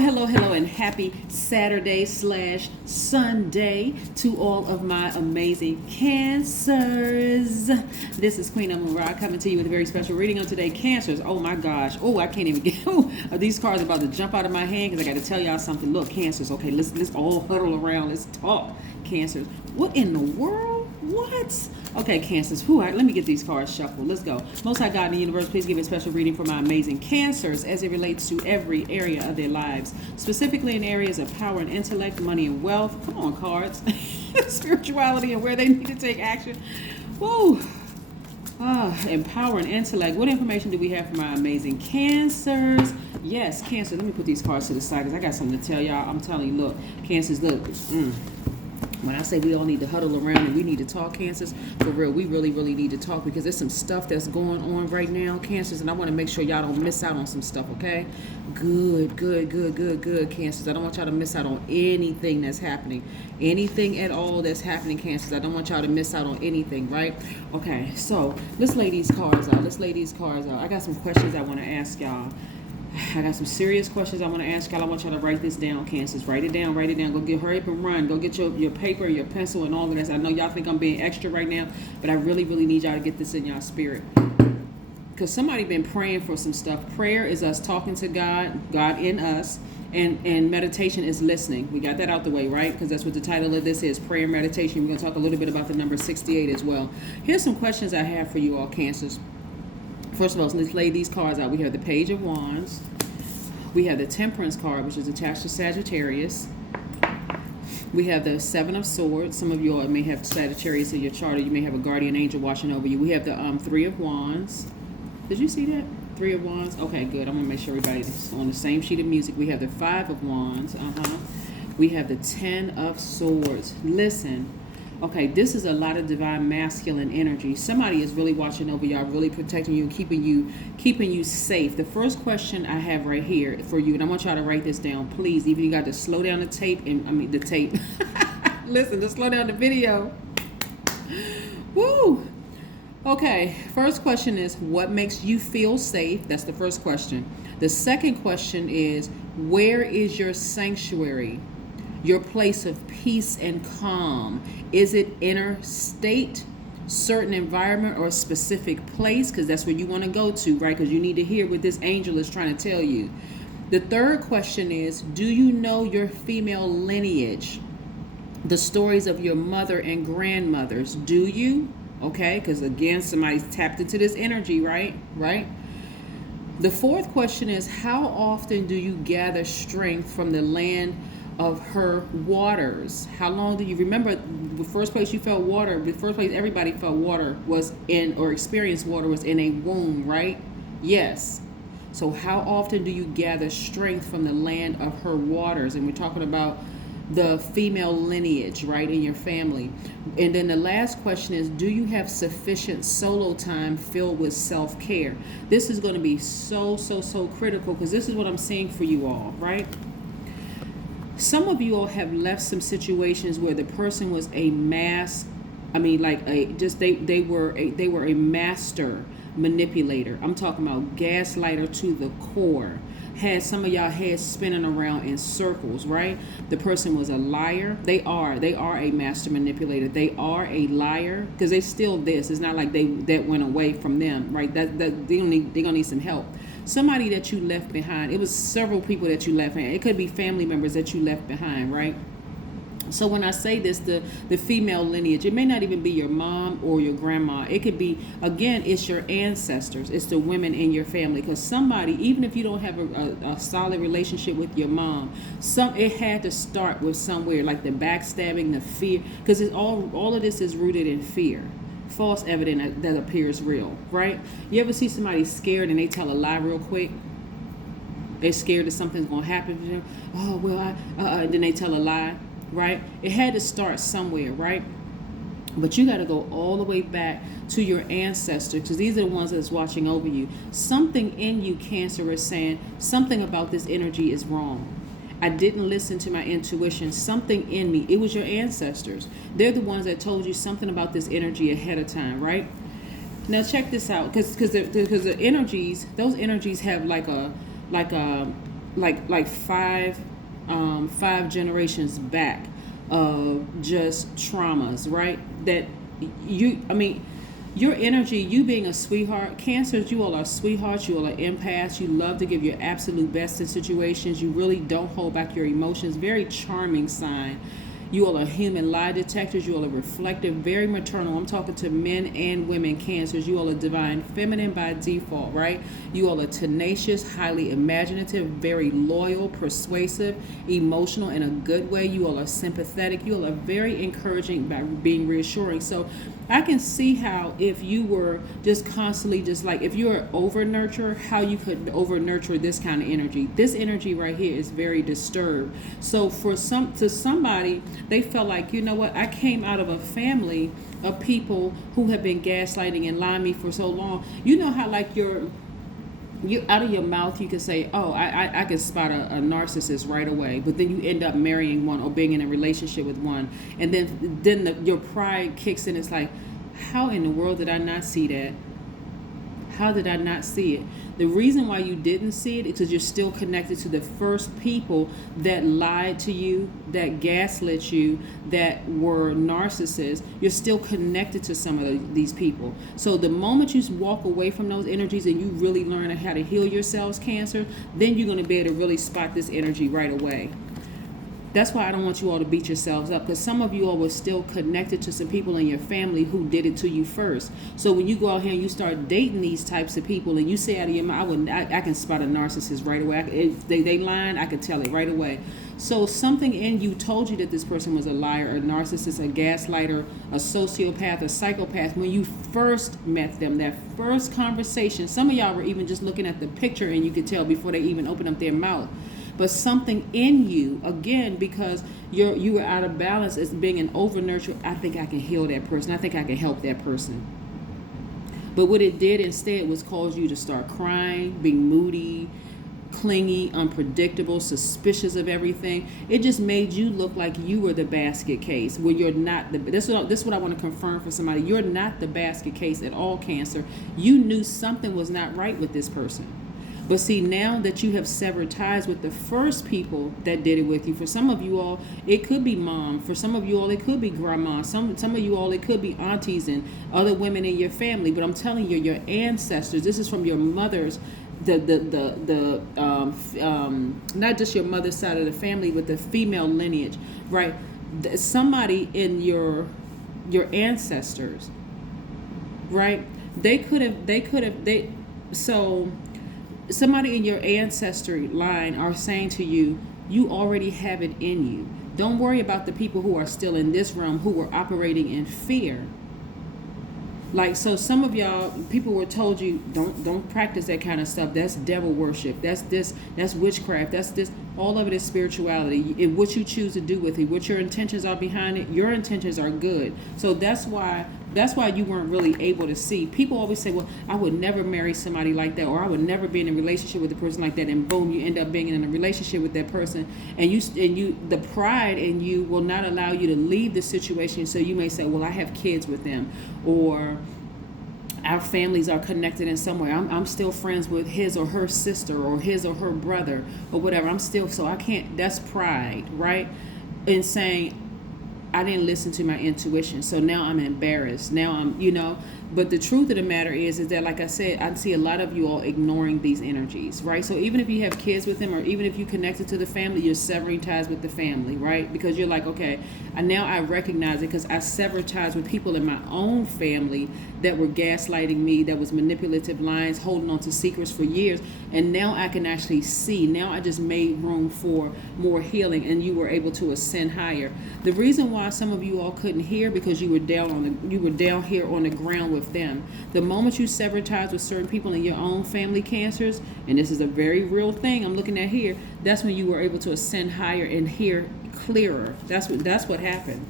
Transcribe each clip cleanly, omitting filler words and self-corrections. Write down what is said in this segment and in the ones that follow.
Hello, and happy Saturday slash Sunday to all of my amazing Cancers. This is Queen Amun Ra coming to you with a very special reading on today. Cancers, oh my gosh. Oh, I can't even get, these cards are about to jump out of my hand because I got to tell y'all something. Look, Cancers, okay, let's all huddle around. Let's talk. Cancers, what in the world? What? Okay, Cancers, all right, let me get these cards shuffled. Let's go. Most High God in the universe, please give a special reading for my amazing Cancers as it relates to every area of their lives, specifically in areas of power and intellect, money and wealth. Come on, cards. Spirituality and where they need to take action. Woo. And power and intellect. What information do we have for my amazing Cancers? Yes, Cancer. Let me put these cards to the side because I got something to tell y'all. I'm telling you, look, Cancers, look. When I say we all need to huddle around and we need to talk, Cancers, for real, we really need to talk because there's some stuff that's going on right now, Cancers, and I want to make sure y'all don't miss out on some stuff, okay? Good, Cancers. I don't want y'all to miss out on anything that's happening. Anything at all that's happening, Cancers. I don't want y'all to miss out on anything, right? Okay, so let's lay these cards out. I got some questions I want to ask y'all. I got some serious questions I want to ask y'all. I want y'all to write this down, Cancers. Write it down. Go hurry up and run. Go get your paper, your pencil, and all of this. I know y'all think I'm being extra right now, but I really need y'all to get this in y'all spirit. Because somebody been praying for some stuff. Prayer is us talking to God, God in us, and meditation is listening. We got that out the way, right? Because that's what the title of this is, prayer and meditation. We're going to talk a little bit about the number 68 as well. Here's some questions I have for you all, Cancers. First of all, let's lay these cards out. We have the Page of Wands. We have the Temperance card, which is attached to Sagittarius. We have the Seven of Swords. Some of you all may have Sagittarius in your chart, or you may have a guardian angel watching over you. We have the Three of Wands. Did you see that? Three of Wands. Okay, good. I'm going to make sure everybody's on the same sheet of music. We have the Five of Wands. We have the Ten of Swords. Listen. Okay, this is a lot of divine masculine energy. Somebody is really watching over y'all, really protecting you, keeping you safe. The first question I have right here for you, and I want y'all to write this down, please. Even you got to slow down the tape, the tape. Listen, to slow down the video. Woo! Okay, first question is, what makes you feel safe? That's the first question. The second question is, where is your sanctuary? Your place of peace and calm. Is it inner state, certain environment, or a specific place? Because that's where you want to go to, right? Because you need to hear what this angel is trying to tell you. The third question is, do you know your female lineage? The stories of your mother and grandmothers. Do you? Okay, because again, somebody's tapped into this energy, right? The fourth question is, how often do you gather strength from the land of her waters? How long do you remember the first place you felt water? The first place everybody felt water was in, or experienced water was in a womb, right? Yes. So how often do you gather strength from the land of her waters? And we're talking about the female lineage, right, in your family. And then the last question is, do you have sufficient solo time filled with self-care? This is going to be so critical, because this is what I'm seeing for you all, right? Some of you all have left some situations where the person was they were a master manipulator. I'm talking about gaslighter to the core. Had some of y'all heads spinning around in circles, right? The person was a liar. They are a master manipulator. They are a liar, because they still this. It's not like that went away from them, right? They're gonna need some help. Somebody that you left behind. It was several people that you left behind. It could be family members that you left behind, right? So when I say this, the female lineage, it may not even be your mom or your grandma. It could be, again, it's your ancestors. It's the women in your family. Because somebody, even if you don't have a solid relationship with your mom, it had to start with somewhere, like the backstabbing, the fear. Because all of this is rooted in fear. False evidence that appears real, right? You ever see somebody scared and they tell a lie real quick? They're scared that something's going to happen to them. Oh, well, and then they tell a lie, right? It had to start somewhere, right? But you got to go all the way back to your ancestors, because these are the ones that's watching over you. Something in you, Cancer, is saying something about this energy is wrong. I didn't listen to my intuition. Something in me. It was your ancestors. They're the ones that told you something about this energy ahead of time, right? Now check this out, because the energies, those energies have like a like five generations back of just traumas, right? That your energy, you being a sweetheart, Cancers, you all are sweethearts, you all are empaths, you love to give your absolute best in situations, you really don't hold back your emotions, very charming sign. You all are human lie detectors. You all are reflective, very maternal. I'm talking to men and women, Cancers. You all are divine feminine by default, right? You all are tenacious, highly imaginative, very loyal, persuasive, emotional in a good way. You all are sympathetic. You all are very encouraging by being reassuring. So I can see how if you were just constantly just like, if you're an over nurturer, how you could over nurture this kind of energy. This energy right here is very disturbed. So to somebody, they felt like, you know what, I came out of a family of people who have been gaslighting and lying me for so long. You know how like you out of your mouth you can say, oh, I can spot a narcissist right away, but then you end up marrying one or being in a relationship with one, and then your pride kicks in. It's like, how in the world did I not see that? How did I not see it? The reason why you didn't see it is because you're still connected to the first people that lied to you, that gaslit you, that were narcissists. You're still connected to some of these people. So the moment you walk away from those energies and you really learn how to heal yourselves, Cancer, then you're going to be able to really spot this energy right away. That's why I don't want you all to beat yourselves up, because some of you all were still connected to some people in your family who did it to you first. So when you go out here and you start dating these types of people and you say out of your mouth, I can spot a narcissist right away. If they lying, I can tell it right away. So something in you told you that this person was a liar, a narcissist, a gaslighter, a sociopath, a psychopath. When you first met them, that first conversation, some of y'all were even just looking at the picture and you could tell before they even opened up their mouth. But something in you, again, because you were out of balance as being an over nurturer, I think I can heal that person. I think I can help that person. But what it did instead was cause you to start crying, being moody, clingy, unpredictable, suspicious of everything. It just made you look like you were the basket case, where you're not. This is what I want to confirm for somebody. You're not the basket case at all, Cancer. You knew something was not right with this person. But see, now that you have severed ties with the first people that did it with you, for some of you all, it could be mom. For some of you all, it could be grandma. Some of you all, it could be aunties and other women in your family. But I'm telling you, your ancestors, this is from your mother's, not just your mother's side of the family, but the female lineage, right? Somebody in your ancestors, right? So somebody in your ancestry line are saying to you, you already have it in you. Don't worry about the people who are still in this realm who were operating in fear. Like, so some of y'all, people were told you, don't practice that kind of stuff. That's devil worship. That's witchcraft. That's this. All of it is spirituality. And what you choose to do with it, what your intentions are behind it, your intentions are good. So that's why you weren't really able to see. People always say, well, I would never marry somebody like that, or I would never be in a relationship with a person like that, and boom, you end up being in a relationship with that person, and the pride in you will not allow you to leave the situation. So you may say, well, I have kids with them, or our families are connected in some way. I'm still friends with his or her sister or his or her brother or whatever. So I can't, that's pride, right? In saying, I didn't listen to my intuition, so now I'm embarrassed. Now I'm, but the truth of the matter is that, like I said, I see a lot of you all ignoring these energies, right? So even if you have kids with them, or even if you connected to the family, you're severing ties with the family, right? Because you're like, okay, now I recognize it because I severed ties with people in my own family that were gaslighting me, that was manipulative lines, holding on to secrets for years, and now I can actually see. Now I just made room for more healing, and you were able to ascend higher. The reason why some of you all couldn't hear, because you were down here on the ground with them. The moment you sever ties with certain people in your own family, Cancers, and this is a very real thing I'm looking at here, that's when you were able to ascend higher and hear clearer. That's what happened.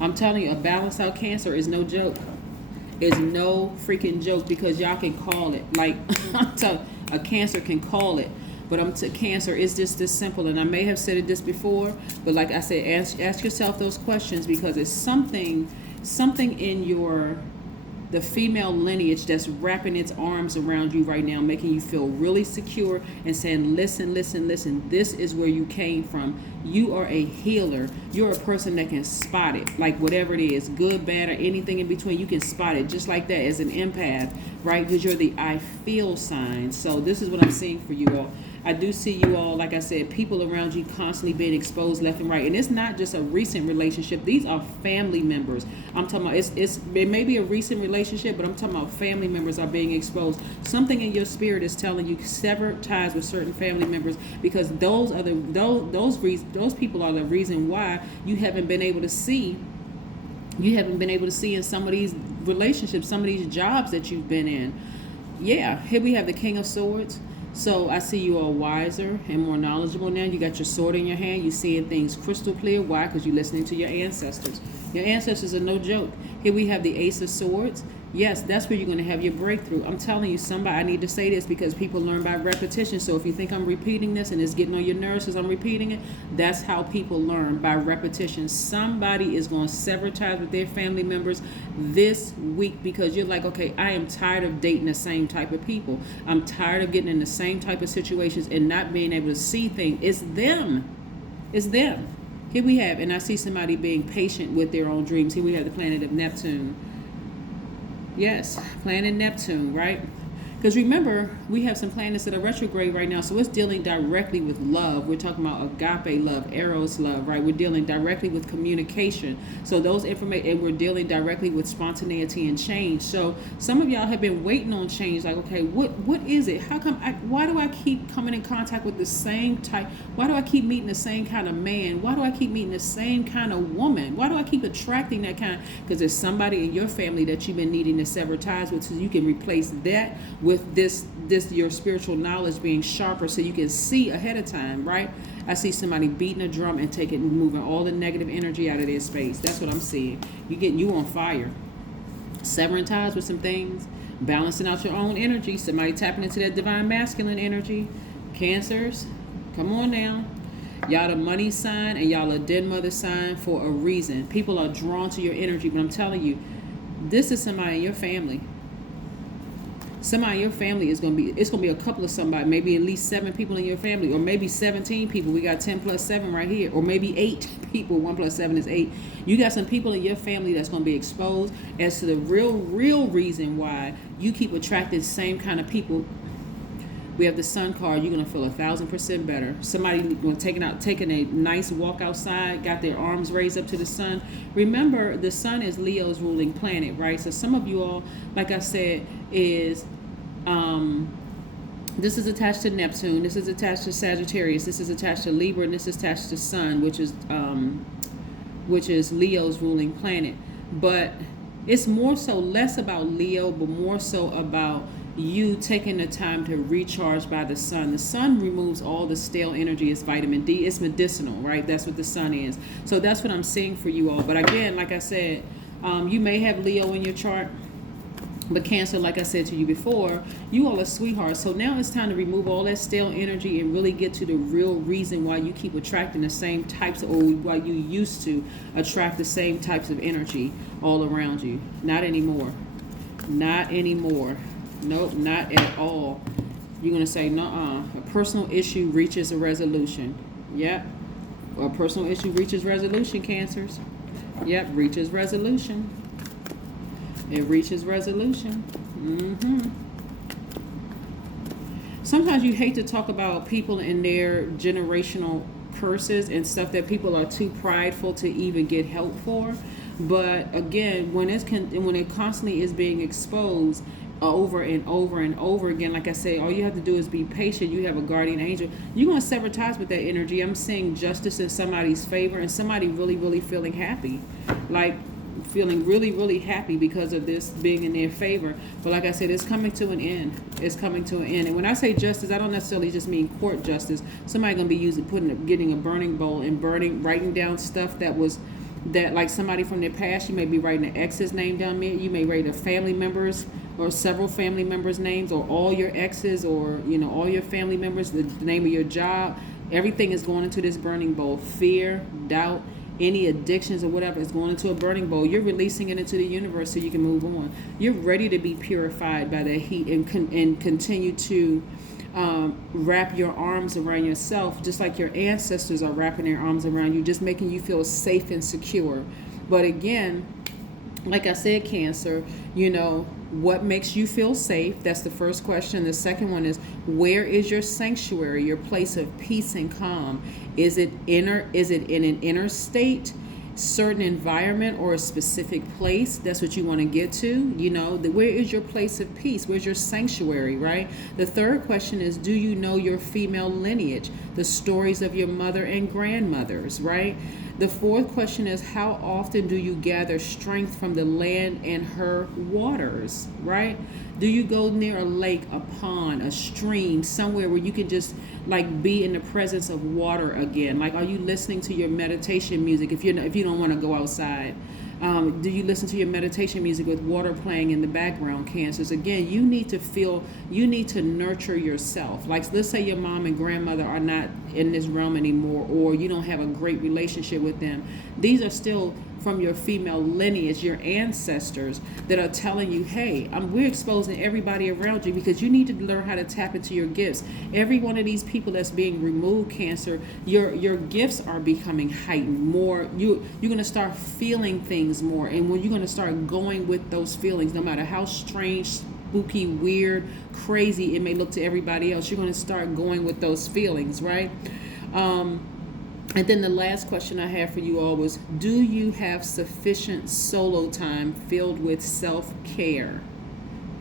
I'm telling you, a balanced out Cancer is no joke. It's no freaking joke, because y'all can call it. Like, I'm telling a Cancer can call it. But Cancer, is just this simple, and I may have said it this before, but like I said, ask yourself those questions, because it's something in the female lineage that's wrapping its arms around you right now, making you feel really secure and saying, listen, listen, listen, this is where you came from. You are a healer. You're a person that can spot it, like whatever it is, good, bad, or anything in between. You can spot it just like that as an empath, right? Because you're the I feel sign. So this is what I'm seeing for you all. I do see you all, like I said, people around you constantly being exposed left and right. And it's not just a recent relationship. These are family members. I'm talking about, it may be a recent relationship, but I'm talking about family members are being exposed. Something in your spirit is telling you sever ties with certain family members, because those people are the reason why you haven't been able to see in some of these relationships, some of these jobs that you've been in. Yeah, here we have the King of Swords. So I see you all wiser and more knowledgeable now. You got your sword in your hand. You're seeing things crystal clear. Why? Because you're listening to your ancestors. Your ancestors are no joke. Here we have the Ace of Swords. Yes, that's where you're going to have your breakthrough. I'm telling you, I need to say this because people learn by repetition. So if you think I'm repeating this and it's getting on your nerves as I'm repeating it, that's how people learn, by repetition. Somebody is going to sever ties with their family members this week because you're like, okay, I am tired of dating the same type of people. I'm tired of getting in the same type of situations and not being able to see things. It's them. It's them. Here we have, and I see somebody being patient with their own dreams. Here we have the planet of Neptune. Yes, planet Neptune, right? Because remember, we have some planets that are retrograde right now, so it's dealing directly with love. We're talking about agape love, eros love, right? We're dealing directly with communication. So those information, and we're dealing directly with spontaneity and change. So some of y'all have been waiting on change. Like, okay, what is it? How come? Why do I keep coming in contact with the same type? Why do I keep meeting the same kind of man? Why do I keep meeting the same kind of woman? Why do I keep attracting that kind? Because there's somebody in your family that you've been needing to sever ties with, so you can replace that with this your spiritual knowledge being sharper, so you can see ahead of time, right? I see somebody beating a drum and moving all the negative energy out of their space. That's what I'm seeing. You on fire, severing ties with some things, balancing out your own energy. Somebody tapping into that divine masculine energy. Cancers, come on now. Y'all the money sign and y'all a dead mother sign for a reason. People are drawn to your energy, but I'm telling you, this is somebody in your family. Somebody in your family it's going to be a couple of somebody, maybe at least 7 people in your family, or maybe 17 people. We got 10 plus 7 right here, or maybe 8 people. 1 plus 7 is 8. You got some people in your family that's going to be exposed as to the real reason why you keep attracting the same kind of people. We have the Sun card. You're going to feel 1,000% better. Somebody taking a nice walk outside, got their arms raised up to the sun. Remember, the sun is Leo's ruling planet, right? So some of you all, like I said, is this is attached to Neptune. This is attached to Sagittarius. This is attached to Libra, and this is attached to Sun, which is Leo's ruling planet. But it's more so less about Leo, but more so about you taking the time to recharge by the sun. The sun removes all the stale energy. It's vitamin D. It's medicinal, right? That's what the sun is. So that's what I'm seeing for you all. But again, like I said, you may have Leo in your chart, but Cancer, like I said to you before, you all are sweethearts. So now it's time to remove all that stale energy and really get to the real reason why you keep attracting the same types, or why you used to attract the same types of energy all around you. Not anymore. Not anymore. Nope, not at all. You're going to say, nuh-uh. A personal issue reaches a resolution. Yep. A personal issue reaches resolution, Cancers. Yep, reaches resolution. It reaches resolution. Sometimes you hate to talk about people and their generational curses and stuff that people are too prideful to even get help for. But again, when it constantly is being exposed over and over and over again, like I say, all you have to do is be patient. You have a guardian angel. You're going to sever ties with that energy. I'm seeing justice in somebody's favor, and somebody really feeling happy, like feeling really happy because of this being in their favor. But like I said, it's coming to an end. It's coming to an end. And when I say justice, I don't necessarily just mean court justice. Somebody going to be getting a burning bowl and writing down stuff that like somebody from their past. You may be writing an ex's name down there. You may write a family members or several family members' names, or all your exes, or all your family members, the name of your job. Everything is going into this burning bowl. Fear, doubt, any addictions or whatever is going into a burning bowl. You're releasing it into the universe so you can move on. You're ready to be purified by that heat and continue to wrap your arms around yourself, just like your ancestors are wrapping their arms around you, just making you feel safe and secure. But again, like I said, Cancer, what makes you feel safe? That's the first question. The second one is, where is your sanctuary, your place of peace and calm? Is it in an inner state, certain environment, or a specific place? That's what you want to get to. Where is your place of peace? Where's your sanctuary, right? The third question is, do you know your female lineage, the stories of your mother and grandmothers, right? The fourth question is, how often do you gather strength from the land and her waters, right? Do you go near a lake, a pond, a stream, somewhere where you can just be in the presence of water again? Are you listening to your meditation music if you don't want to go outside? Do you listen to your meditation music with water playing in the background, Cancers? Again, you need to nurture yourself. Let's say your mom and grandmother are not in this realm anymore, or you don't have a great relationship with them. These are still from your female lineage, your ancestors, that are telling you, hey, we're exposing everybody around you because you need to learn how to tap into your gifts. Every one of these people that's being removed, Cancer, your gifts are becoming heightened more. You're going to start feeling things more, and when you're going to start going with those feelings, no matter how strange, spooky, weird, crazy it may look to everybody else, you're going to start going with those feelings, right? And then the last question I have for you all was, do you have sufficient solo time filled with self-care?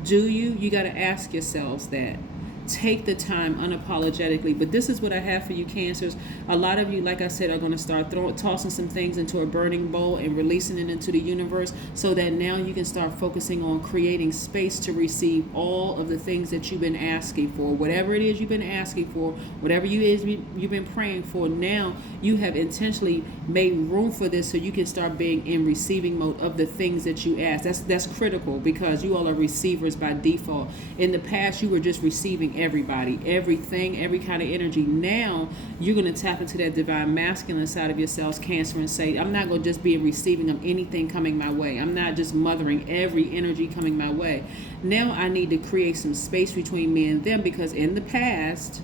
Do you? You got to ask yourselves that. Take the time unapologetically. But this is what I have for you, Cancers. A lot of you, like I said, are going to start tossing some things into a burning bowl and releasing it into the universe, so that now you can start focusing on creating space to receive all of the things that you've been asking for. Whatever it is you've been asking for, whatever you've been praying for, now you have intentionally made room for this so you can start being in receiving mode of the things that you ask. That's critical, because you all are receivers by default. In the past, you were just receiving everybody, everything, every kind of energy. Now you're going to tap into that divine masculine side of yourselves, Cancer, and say, I'm not going to just be receiving of anything coming my way. I'm not just mothering every energy coming my way. Now I need to create some space between me and them, because in the past,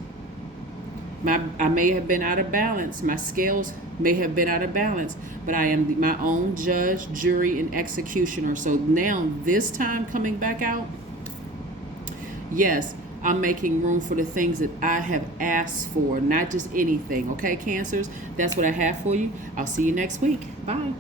I may have been out of balance. My scales may have been out of balance, but I am my own judge, jury, and executioner. So now this time coming back out, yes, I'm making room for the things that I have asked for, not just anything. Okay, Cancers? That's what I have for you. I'll see you next week. Bye.